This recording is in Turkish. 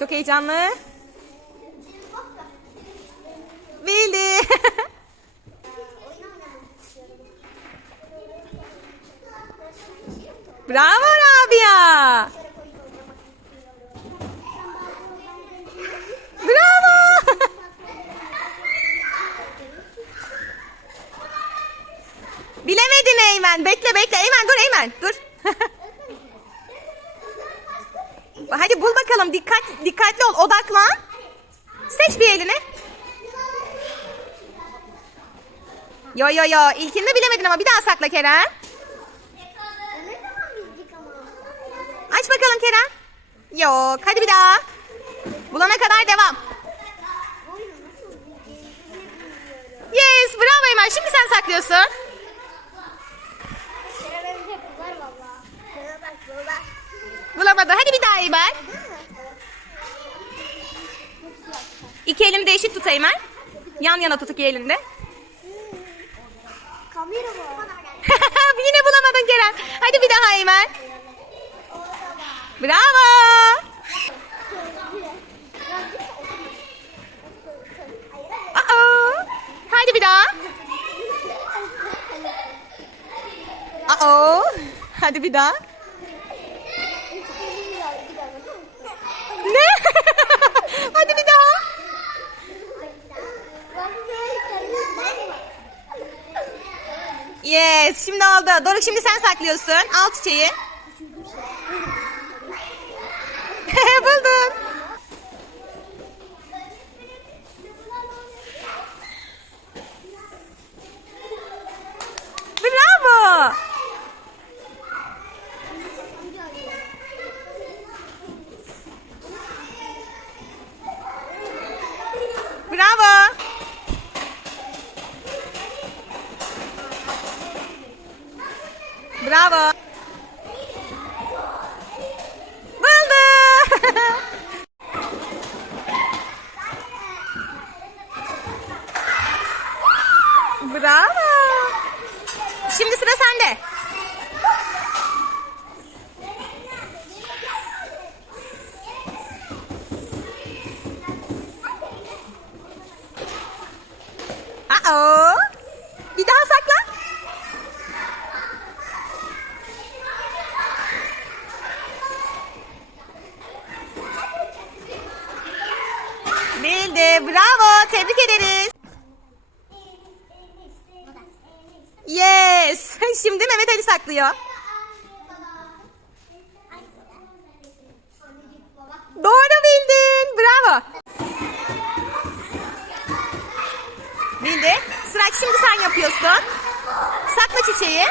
Çok heyecanlı. Bildi. Bravo Rabia. Bravo. Bilemedin Eymen. Bekle bekle. Eymen dur Eymen. Dur. Hadi bul bakalım. Dikkat dikkatli ol. Odaklan. Seç bir elini. Yo yo yo. İlkinde bilemedin ama bir daha sakla Kerem. Aç bakalım Kerem. Yok. Hadi bir daha. Bulana kadar devam. Yes. Bravo Eymen. Şimdi sen saklıyorsun. Bulamadı. Hadi bir daha Eymen. İki elini de eşit tut Eymen. Yan yana tut iki elinde. Kamera var. Yine bulamadın Kerem. Hadi bir daha Eymen. Bravo. Aa. Hadi bir daha. Aa. Hadi bir daha. Ne? Hadi bir daha. Yes, şimdi oldu. Doruk şimdi sen saklıyorsun. Al çiçeği. Buldun. Bravo. Bravo. Bravo. Buldu. Bravo. Şimdi sıra sende. Aa, bir daha sakla. Bildi. Bravo. Tebrik ederiz. Yes. Şimdi Mehmet Ali saklıyor. Doğru bildin. Bravo. Bildi. Sıra şimdi sen yapıyorsun. Sakla çiçeği.